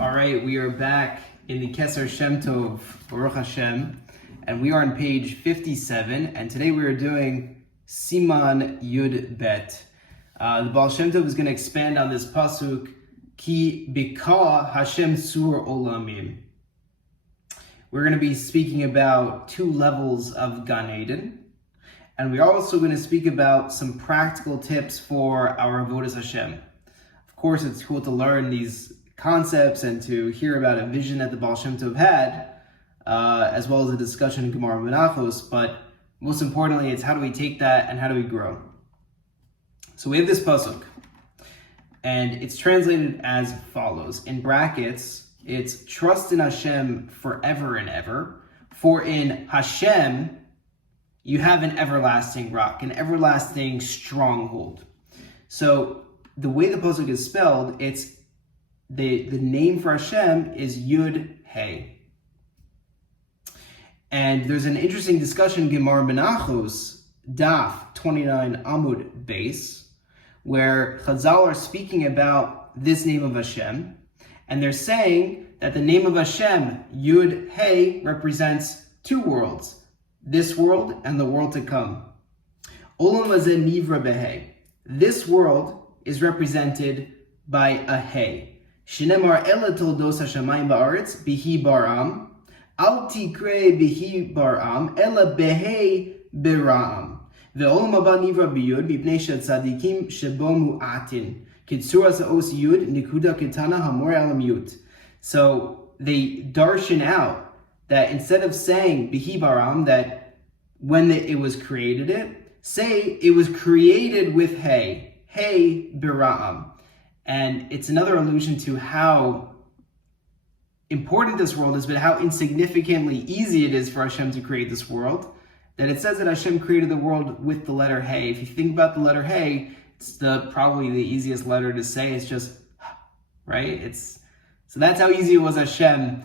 All right, we are back in the Keser Shem Tov, Baruch Hashem, and we are on page 57, and today we are doing Siman Yud Bet. The Baal Shem Tov is going to expand on this pasuk, Ki Bika Hashem Sur Olamim. We're going to be speaking about two levels of Gan Eden, and we're also going to speak about some practical tips for our Avodas Hashem. Of course, it's cool to learn these concepts and to hear about a vision that the Baal Shem Tov had, as well as a discussion in Gemara Menachos, but most importantly, it's how do we take that and how do we grow? So we have this pasuk, and it's translated as follows. In brackets, it's trust in Hashem forever and ever, for in Hashem you have an everlasting rock, an everlasting stronghold. So the way the pasuk is spelled, it's the name for Hashem is Yud Hey. And there's an interesting discussion in Gemara Menachos, Daf 29 Amud Base, where Chazal are speaking about this name of Hashem, and they're saying that the name of Hashem, Yud Hey, represents two worlds, this world and the world to come. Olam hazeh nivra behei. This world is represented by a Hey. Shinemar ela toldos hashamayim ba'aretz bihi baram, al tikre bihi baram, ela behei beram. Ve'olam haba nivra biyud b'pnei shetzadikim shebo mu'atin. Kitsur ha'os yud nikuda ketana hamor elam yud. So they darshan out that instead of saying bihi baram, that when it was created, say it was created with Hey, Hey beram. And it's another allusion to how important this world is, but how insignificantly easy it is for Hashem to create this world. That it says that Hashem created the world with the letter Hey. If you think about the letter Hey, it's probably the easiest letter to say. It's just, right? So that's how easy it was Hashem,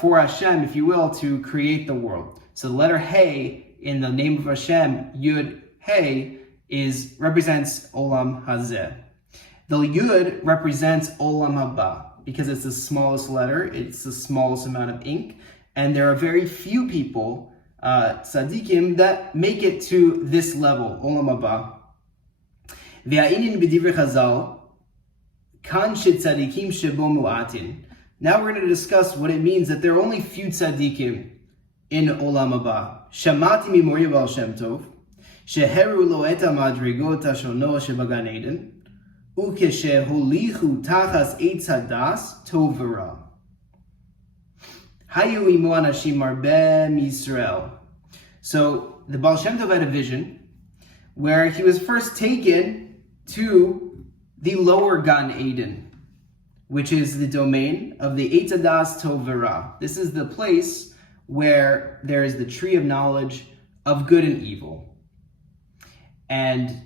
for Hashem, if you will, to create the world. So the letter Hey in the name of Hashem, Yud Hey, represents Olam Hazeh. The Yud represents Olam Haba because it's the smallest letter, it's the smallest amount of ink, and there are very few people, tzaddikim, that make it to this level, Olam Haba. V'ha'inin b'divrei Chazal, kan shetzaddikim shebo mu'atin. Now we're going to discuss what it means that there are only few tzaddikim in Olam Haba. Shamati mimori Baal Shem Tov, sheheru lo et ha'madrigot hashono shebagan Eden, ukesheholichu tachas eitz hadas tov v'ra. Hayu imo anashim marbeh misrael. So the Baal Shem Tov had a vision where he was first taken to the lower Gan Eden, which is the domain of the eitz hadas tov v'ra. This is the place where there is the tree of knowledge of good and evil. And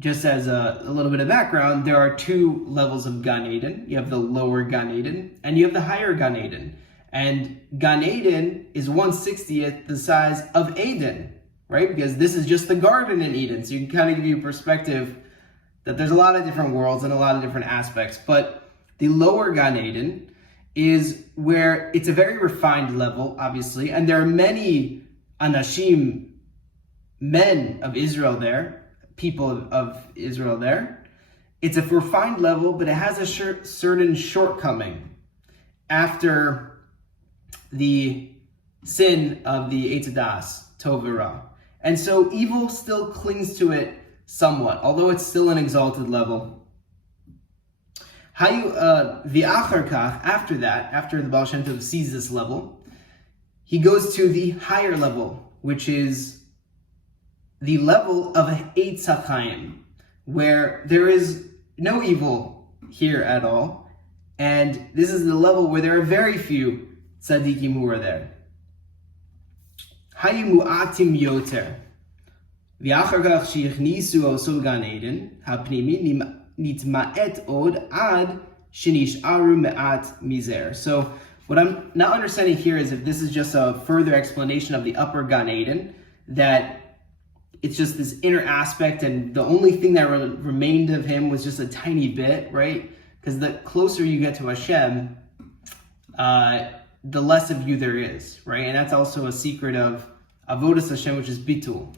just as a little bit of background, there are two levels of Gan Eden. You have the lower Gan Eden, and you have the higher Gan Eden. And Gan Eden is 1/60th the size of Eden, right? Because this is just the garden in Eden. So you can kind of give you a perspective that there's a lot of different worlds and a lot of different aspects. But the lower Gan Eden is where it's a very refined level, obviously, and there are many Anashim, men of Israel there, people of Israel there. It's a refined level, but it has a certain shortcoming after the sin of the Eitz Hadas, Tov v'Ra. And so evil still clings to it somewhat, although it's still an exalted level. V'achar kach, after that, after the Baal Shem Tov sees this level, he goes to the higher level, which is the level of Eitz HaChaim, where there is no evil here at all, and this is the level where there are very few tzaddikim who are there. Hayu mu'atim yoter. V'achar kach shichnisu oso Gan Eden, ha'pnimi nitma'et od ad shenish'aru me'at mizer. So what I'm not understanding here is if this is just a further explanation of the upper Gan Eden, that it's just this inner aspect, and the only thing that remained of him was just a tiny bit, right? because the closer you get to Hashem, the less of you there is, right? And that's also a secret of avodas Hashem, which is bitul,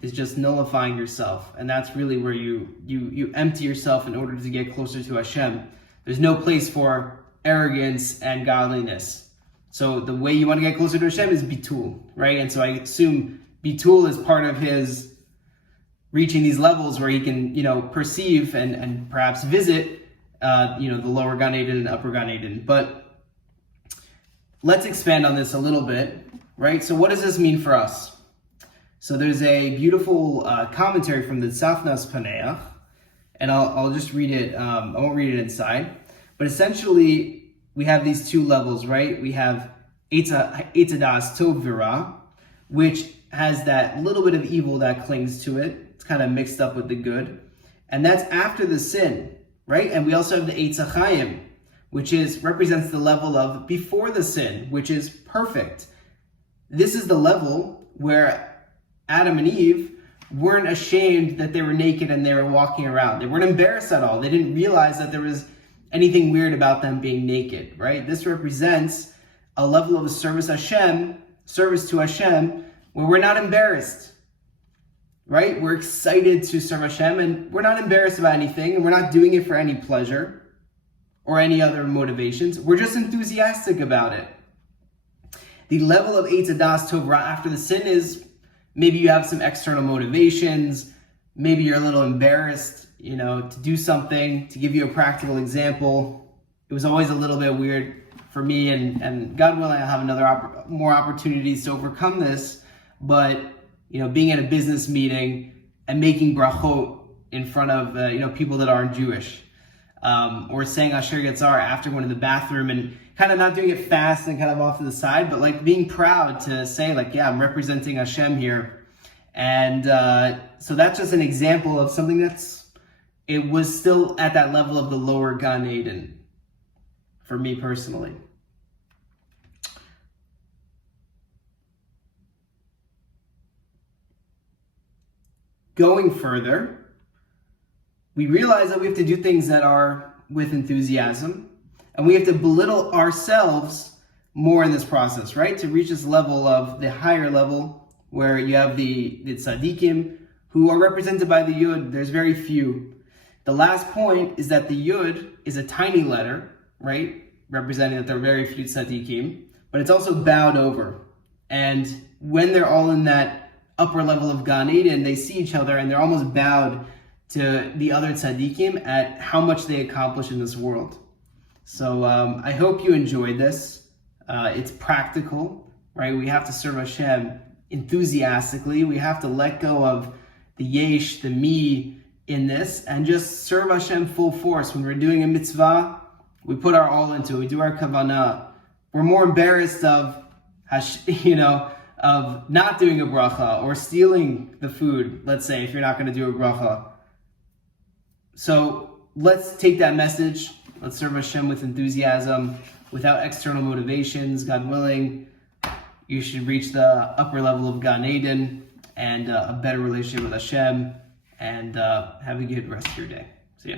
is just nullifying yourself. And that's really where you empty yourself in order to get closer to Hashem. There's no place for arrogance and godliness. So the way you want to get closer to Hashem is bitul, right? And so I assume bitul is part of his reaching these levels where he can, perceive and perhaps visit, the lower Gan Eden and upper Gan Eden. But let's expand on this a little bit, right? So what does this mean for us? So there's a beautiful commentary from the Tzafnas Paneach, and I'll just read it. I won't read it inside, but essentially we have these two levels, right? We have Eitz Hadas Tov V'Ra, which has that little bit of evil that clings to it. It's kind of mixed up with the good, and that's after the sin, right? And we also have the Eitz HaChaim, which represents the level of before the sin, which is perfect. This is the level where Adam and Eve weren't ashamed that they were naked and they were walking around. They weren't embarrassed at all. They didn't realize that there was anything weird about them being naked, right? This represents a level of service to Hashem, where we're not embarrassed, right? We're excited to serve Hashem, and we're not embarrassed about anything, and we're not doing it for any pleasure or any other motivations. We're just enthusiastic about it. The level of Eitz Hadas Tov Ra after the sin is maybe you have some external motivations. Maybe you're a little embarrassed, to do something. To give you a practical example, it was always a little bit weird for me, and God willing, I'll have more opportunities to overcome this. But being in a business meeting and making brachot in front of people that aren't Jewish, or saying Asher Yatzar after going to the bathroom, and kind of not doing it fast and kind of off to the side, but like being proud to say I'm representing Hashem here. And so that's just an example of something it was still at that level of the lower Gan Eden for me personally. Going further, we realize that we have to do things that are with enthusiasm, and we have to belittle ourselves more in this process, right? To reach this level of the higher level where you have the tzaddikim who are represented by the yud. There's very few. The last point is that the yud is a tiny letter, right? Representing that there are very few tzaddikim, but it's also bowed over. And when they're all in that upper level of Gan Eden, they see each other and they're almost bowed to the other tzaddikim at how much they accomplish in this world. So I hope you enjoyed this. It's practical, right? We have to serve Hashem enthusiastically. We have to let go of the yesh, the me in this, and just serve Hashem full force. When we're doing a mitzvah, we put our all into it. We do our kavanah. We're more embarrassed of not doing a bracha or stealing the food, let's say, if you're not going to do a bracha. So let's take that message. Let's serve Hashem with enthusiasm, without external motivations. God willing, you should reach the upper level of Gan Eden and a better relationship with Hashem, and have a good rest of your day. See ya.